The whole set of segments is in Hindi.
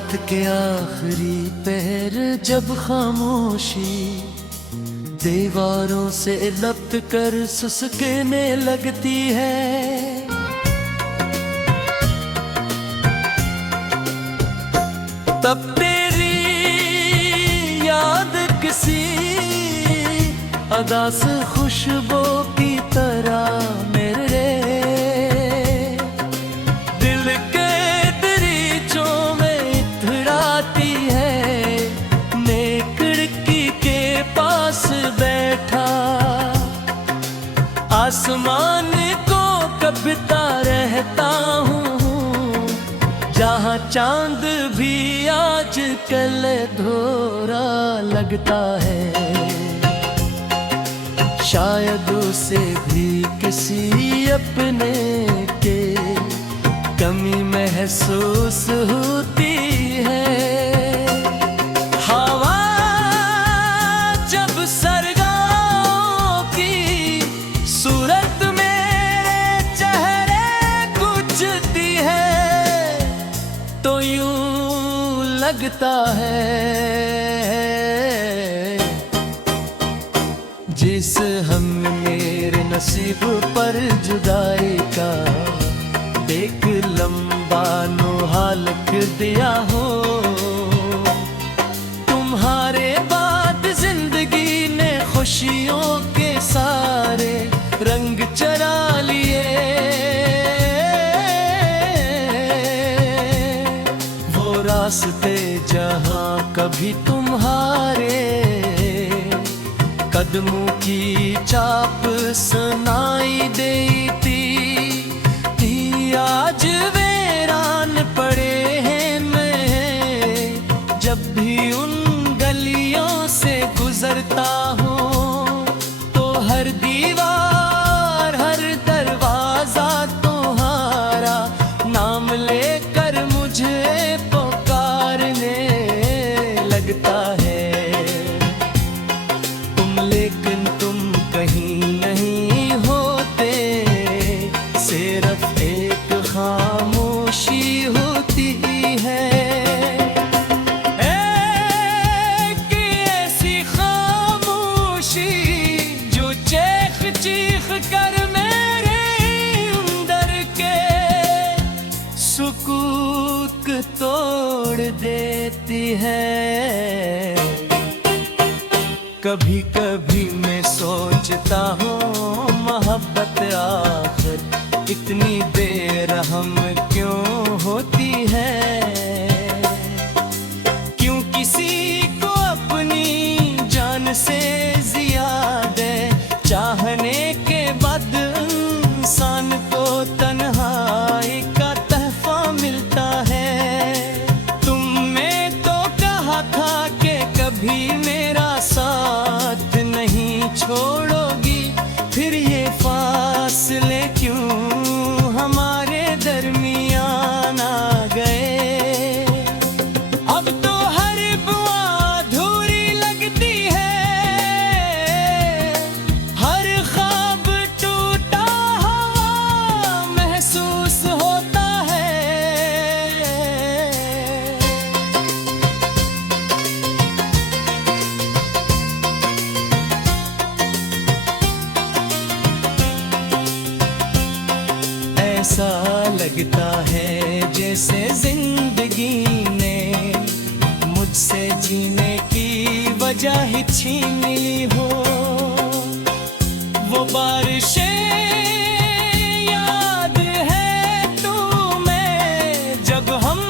रात के आखिरी पहर जब खामोशी दीवारों से लपट कर सुसकने लगती है, तब तेरी याद किसी अदा से खुशबू की तरह मेरे दिल के दरीचों में इथड़ाती है। मैं खिड़की के पास बैठा आसमान को कबता रहता हूँ, जहाँ चांद भी आजकल धोरा लगता है। शायद उसे भी किसी अपने के कमी महसूस होती है। हवा जब सरगाओं की सूरत मेरे चेहरे गुजरती है, तो यूं लगता है जिस हम मेरे नसीब पर जुदाई का एक लंबा नुहा लिख दिया हो। तुम्हारे बाद जिंदगी ने खुशियों के सारे रंग चरा लिए, वो रास्ते जहां कभी तुम्हारे कदमों की चाप सुनाई देती थी, आज वीरान पड़े हैं मैं जब भी उन गलियों से गुजरता हूँ। तो हर दीवार हर दरवाजा तुम्हारा नाम लेकर मुझे पुकारने लगता है। लेकिन तुम कहीं नहीं होते, सिर्फ एक खामोशी होती है। एक ऐसी खामोशी जो चीख चीख कर मेरे अंदर के सुकून तोड़ देती है। कभी कभी मैं सोचता हूँ मोहब्बत आखिर इतनी बेरहम क्यों होती है, क्यों किसी को अपनी जान से ज्यादा चाहने के बाद इंसान को तन्हाई का तहफा मिलता है। तुमने तो कहा था कि कभी मेरा साथ नहीं छोड़ोगी, फिर ये फासले क्यों हमारे दरमियान आ गए। अब तो हर दुआ अधूरी लगती है, हर ख्वाब टूटा हुआ महसूस होता है। ऐसा लगता है जैसे जिंदगी ने मुझसे जीने की वजह ही छीन ली हो। वो बारिशें याद है तुम्हें जब हम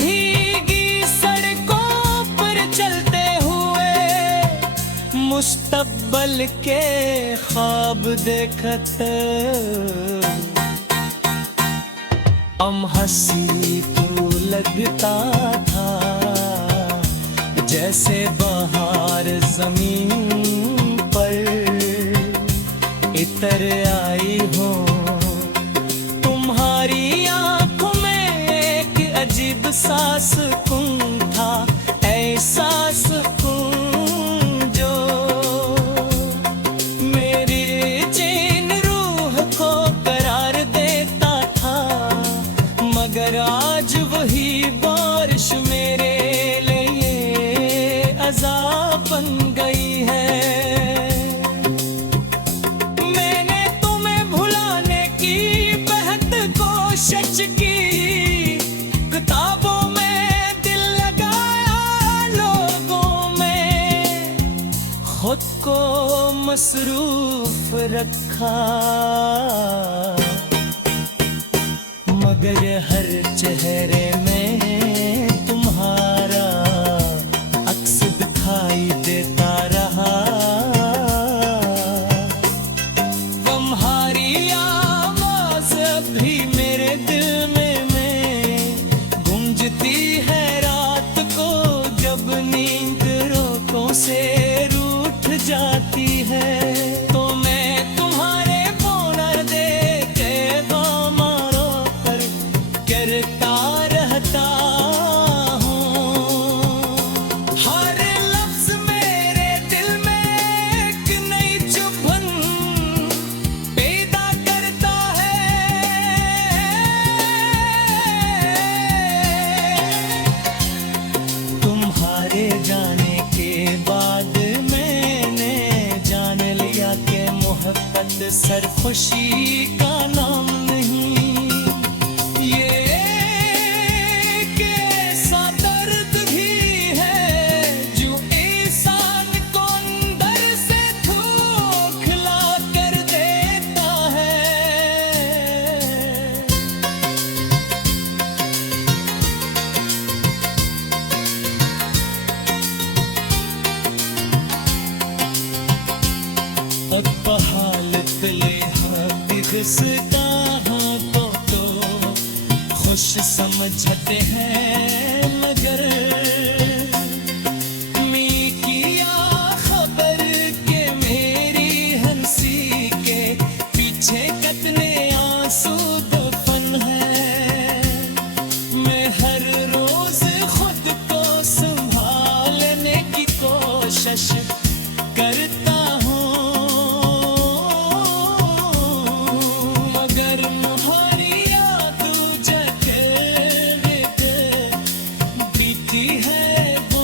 भीगी सड़कों पर चलते हुए मुस्तकबिल के ख्वाब देखते। हंसी तो लगता था जैसे बहार जमीन पर इतर आई हो। तुम्हारी आंखों में एक अजीब सा सुकून था, ऐसा सुकून जो मेरी चैन रूह को करार देता था। मगर आज वही बारिश मेरे सजा बन गई है। मैंने तुम्हें भुलाने की बेहद कोशिश की, किताबों में दिल लगाया, लोगों में खुद को मसरूफ रखा, मगर हर चेहरे में तुम्हारा अक्स दिखाई देता रहा। तुम्हारी आवाज़ भी मेरे दिल में गूंजती है रात को, जब नींद रोकों से रूठ जाती है। तो मैं तुम्हारे बोनर दे के मारो पर करता रहता हूँ। हर लफ्ज मेरे दिल में एक नई चुभन पैदा करता है। तुम्हारे जाने के बाद मैंने जान लिया कि मोहब्बत सरखुशी का नाम नहीं। ये एक ऐसा दर्द भी है जो इंसान को अंदर से खोखला कर देता है। अब बहाल दिले घिसता हाथों तो खुश समझते हैं, मगर किया खबर के मेरी हंसी के पीछे कितने आंसू दफन है। मैं हर रोज खुद को संभालने की कोशिश करता हूँ, मगर तुम्हारी याद जगह बीती है वो।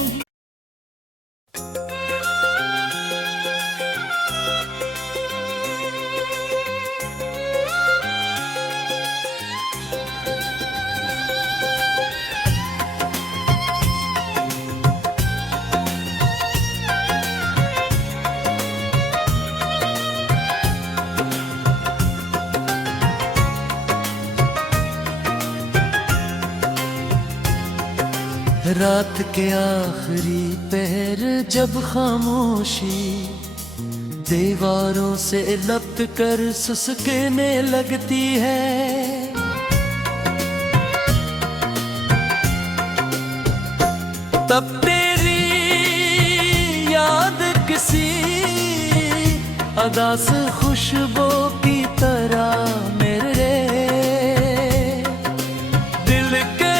रात के आखिरी पहर जब खामोशी दीवारों से लपट कर सुसकने लगती है, तब तेरी याद किसी अदा से खुशबू की तरह मेरे दिल के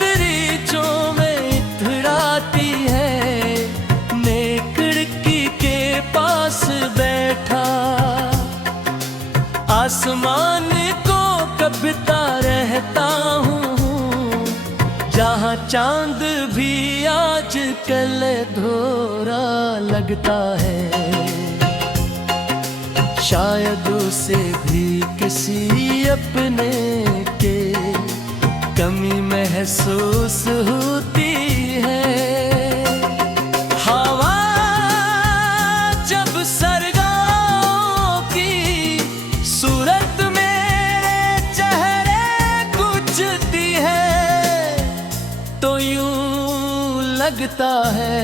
दरीचों में इथड़ाती है। मैं खिड़की के पास बैठा आसमान को कबता रहता हूँ, जहाँ चांद भी आजकल धोरा लगता है। शायद उसे भी किसी अपने के कमी महसूस होती है। हवा जब सरगाओं की सूरत मेरे चेहरे गुजरती है, तो यूं लगता है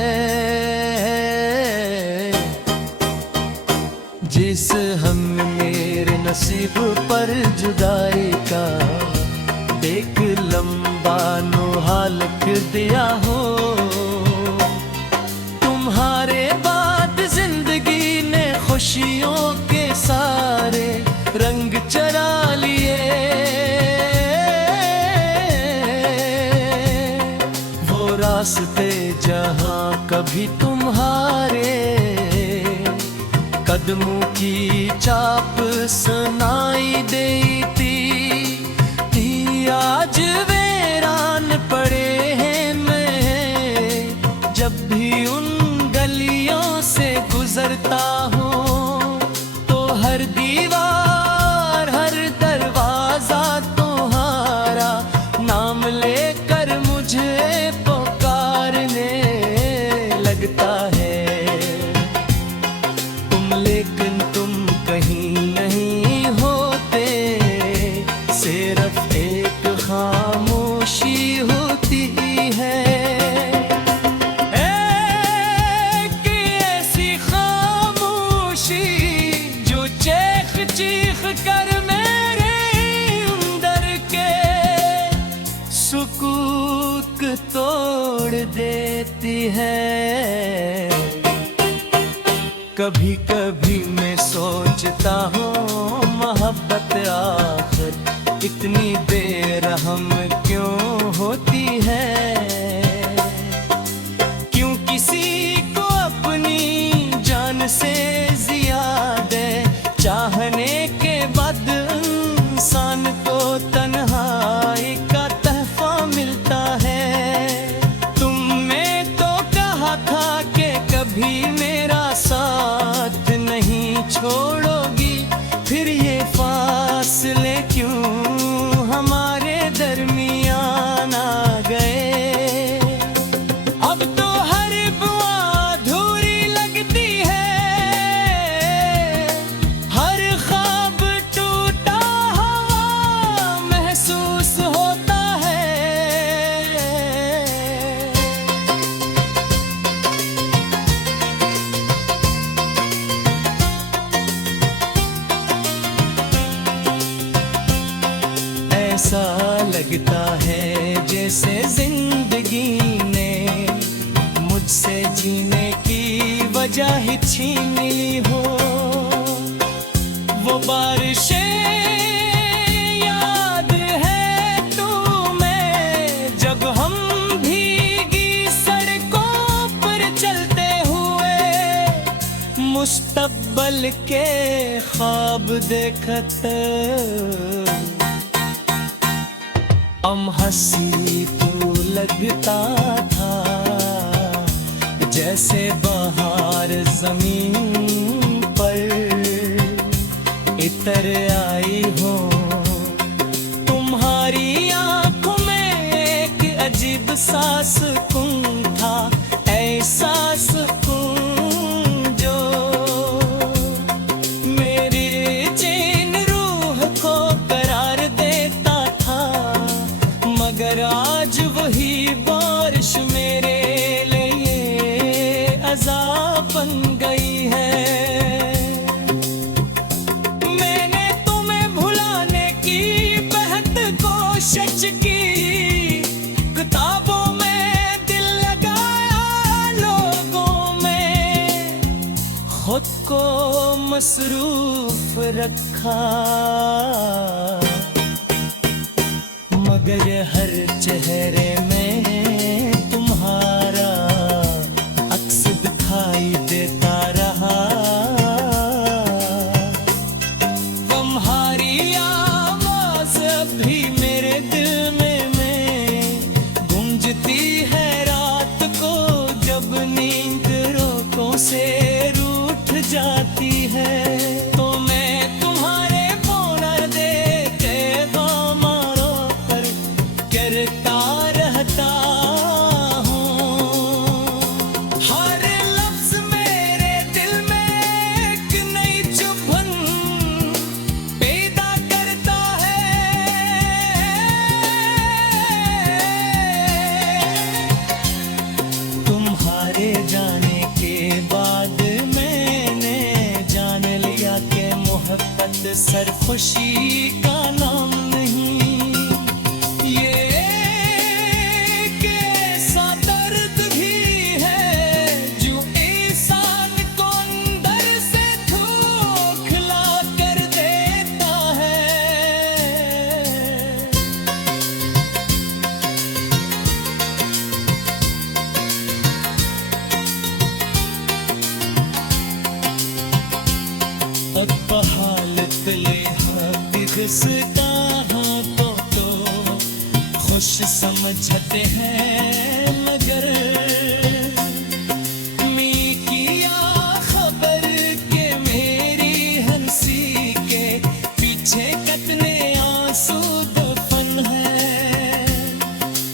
जिस हम मेरे नसीब पर जुदाई का एक लंबा नुहा लिख दिया हो। तुम्हारे बाद जिंदगी ने खुशियों के सारे रंग चरा लिए, वो रास्ते जहां कभी तुम्हारे कदमों की चाप सुनाई देती थी, आज वीरान पड़े हैं मैं जब भी उन देता है। लेकिन तुम कहीं नहीं होते, सिर्फ एक खामोशी होती है। एक ऐसी खामोशी जो चीख चीख कर मेरे अंदर के सुकून तोड़ देती है। कभी कभी मैं सोचता हूँ मोहब्बत आखिर इतनी बेरहम क्यों होती है। क्यों किसी को अपनी जान से ज्यादा चाहने के बाद इंसान को तन्हाई का तहफा मिलता है। तुमने तो कहा था कि कभी मेरा साथ नहीं छोड़ोगी, फिर ये फासले क्यों हमारे दरमियान आ गए। अब तो हर दुआ अधूरी लगती है, हर ख्वाब टूटा हुआ महसूस होता है। ऐसा लगता है जैसे जिंदगी ने मुझसे जीने की वजह ही छीन ली हो। वो बारिशें याद है तुम्हें, जब हम भीगी सड़कों पर चलते हुए मुस्तकबिल के ख्वाब देखते। हम हंसी तो लगता था जैसे बहार जमीन पर इतर आई हो। तुम्हारी आंखों में एक अजीब सा सुकून था, ऐसा सुकून जो मेरी चैन रूह को करार देता था। मगर आज वही बारिश मेरे लिए अज़ाब बन गई है। मैंने तुम्हें भुलाने की बेहद कोशिश की, किताबों में दिल लगाया, लोगों में खुद को मसरूफ रखा। मगर हर चेहरे में तुम्हारा अक्स दिखाई देता रहा। तुम्हारी आवाज़ भी मेरे दिल में गूंजती है रात को, जब नींद रोकों से रूठ जाती है। तो मैं तुम्हारे बोनर देते गमारों पर करता रहता हूँ। हर लफ्ज मेरे दिल में एक नई चुभन पैदा करता है। तुम्हारे जाने के बाद मैंने जान लिया कि मोहब्बत सरखुशी का नाम नहीं। ये एक ऐसा दर्द भी है जो इंसान को अंदर से खोखला कर देता है। अब बहालत ले घिसता हाथों तो खुश समझते हैं, मगर किया खबर के मेरी हंसी के पीछे कितने आंसू दफन है।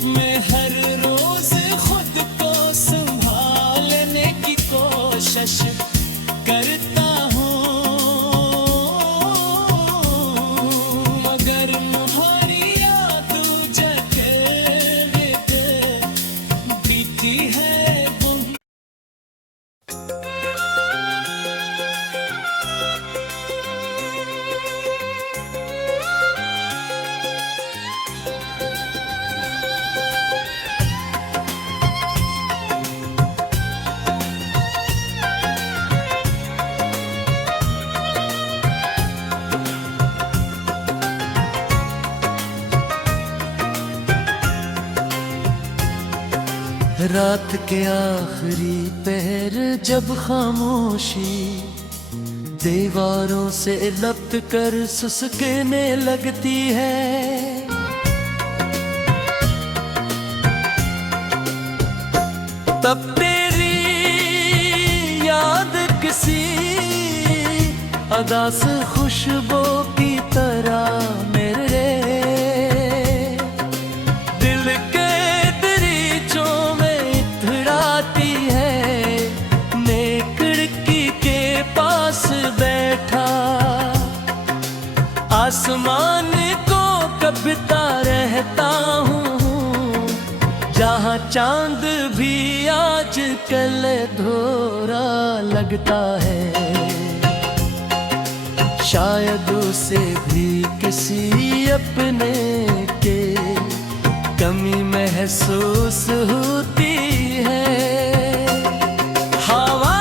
मैं हर रोज खुद को संभालने कोशिश करता हूँ, मगर तुम्हारी याद जगे बीती है वो। रात के आखिरी पहर जब खामोशी दीवारों से लपट कर सुसकने लगती है, तब तेरी याद किसी अदा से खुशबू की तरह मेरे दिल के दरीचों में इथड़ाती है। मैं खिड़की के पास बैठा आसमान को कबता रहता हूँ, जहाँ चांद भी आजकल धोरा लगता है। शायद उसे भी किसी अपने के कमी महसूस होती है। हवा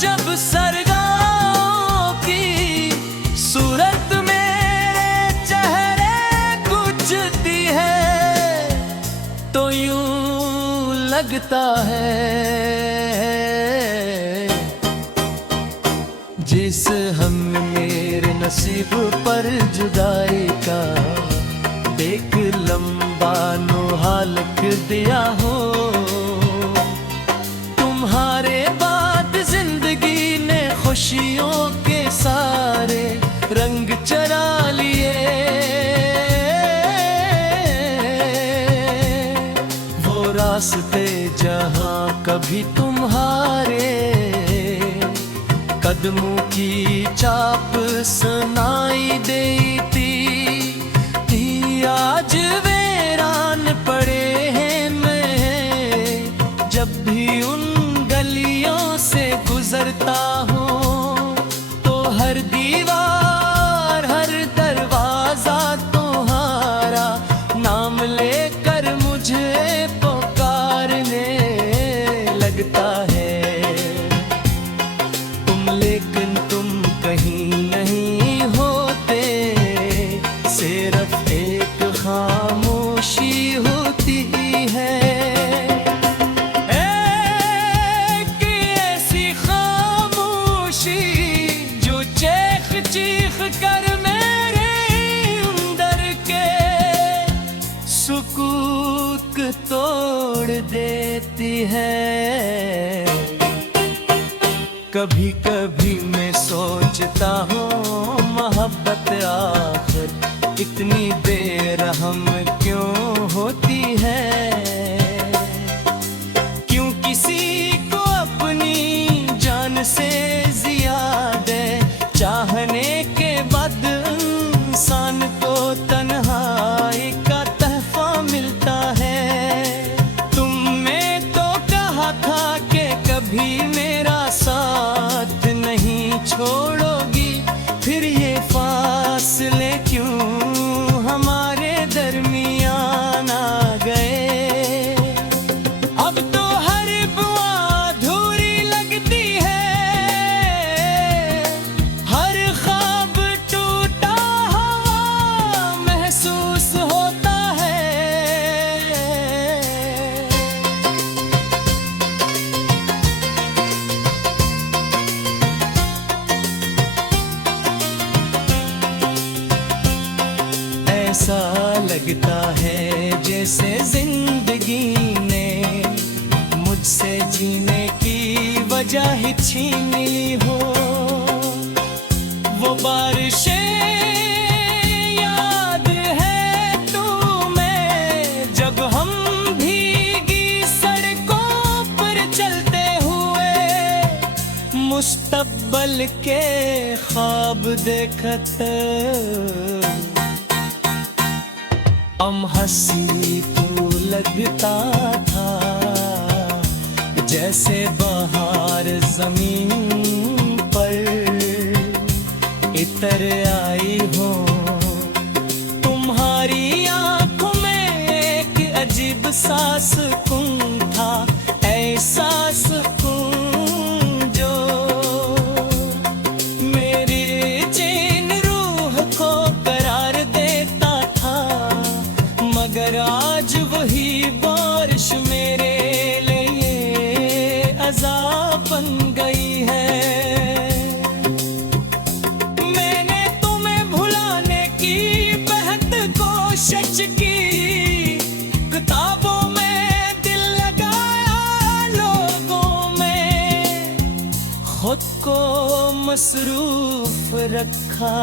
जब सरगाओं की सूरत मेरे चेहरे गुजरती है, तो यूं लगता है जिस हम मेरे नसीब पर जुदाई का एक लंबा नुहा लिख दिया हो। तुम्हारे बाद जिंदगी ने खुशियों के सारे रंग चरा लिए, वो रास्ते जहां कभी तुम्हारे कदमों की चाप सुनाई देती, आज वीरान पड़े हैं। मैं जब भी उन गलियों से गुजरता हूँ, तो हर दीवार हर दरवाजा तुम्हारा नाम लेकर मुझे पुकारने लगता है। लेकिन तुम कहीं नहीं होते, सिर्फ एक खामोशी होती है। एक ऐसी खामोशी जो चीख चीख कर मेरे अंदर के सुकून तोड़ देती है। कभी कभी मैं सोचता हूँ मोहब्बत आखिर इतनी बेरहम क्यों होती है, क्यों किसी को अपनी जान से ज्यादा चाहने के बाद इंसान को तन्हाई का तहफा मिलता है। तुमने तो कहा था कि कभी मेरा साथ नहीं छोड़ोगी, फिर ये फासले क्यों हमारे दरमियान आ गए। अब तो हर दुआ अधूरी लगती है, हर ख्वाब टूटा हुआ महसूस होता है। ऐसा लगता है जैसे जिंदगी ने मुझसे जीने की वजह ही छीन ली हो। वो बारिशें याद है तुम्हें, जब हम भीगी सड़कों पर चलते हुए संभल के ख्वाब देखत, हम हंसी तू लगता था जैसे बहार जमीन पर इतर आई हो। तुम्हारी आंखों में एक अजीब सा सुकून था, ऐसा सुकून जो मेरी चैन रूह को करार देता था। मगर आज वही बारिश मेरे लिए अज़ाब बन गई है। मैंने तुम्हें भुलाने की बेहद कोशिश की, किताबों में दिल लगाया, लोगों में खुद को मसरूफ रखा।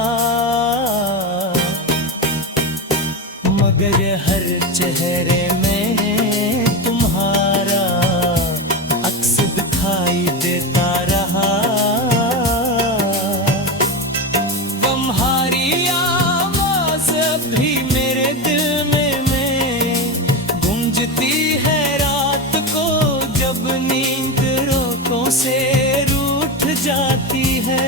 मगर हर चेहरे में तुम्हारा अक्स दिखाई देता रहा। तुम्हारी आवाज़ भी मेरे दिल में गूंजती है रात को, जब नींद रोकों से रूठ जाती है।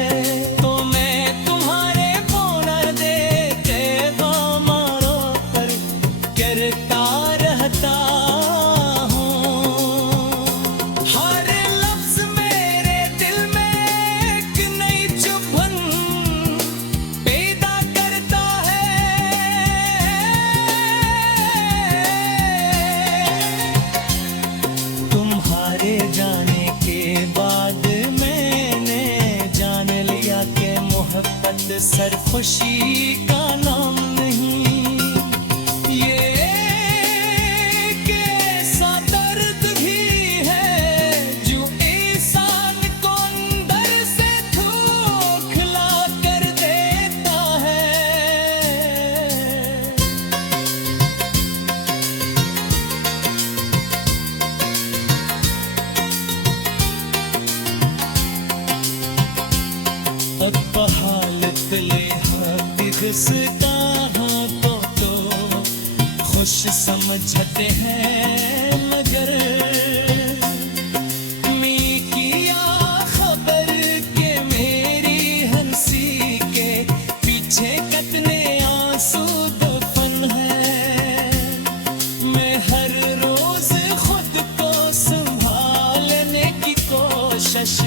तो मैं तुम्हारे बोनर देते गामारों पर करता रहता हूँ। हर लफ्ज़ मेरे दिल में एक नई चुभन पैदा करता है। तुम्हारे जाने के बाद मैंने जान लिया कि मोहब्बत सरखुशी का नाम नहीं। ये एक ऐसा दर्द भी है जो इंसान को अंदर से खोखला कर देता है। अब हालत ले दिखता तो खुश समझते हैं, मगर किया खबर के मेरी हंसी के पीछे कितने आंसू दफन है। मैं हर रोज खुद को संभालने की कोशिश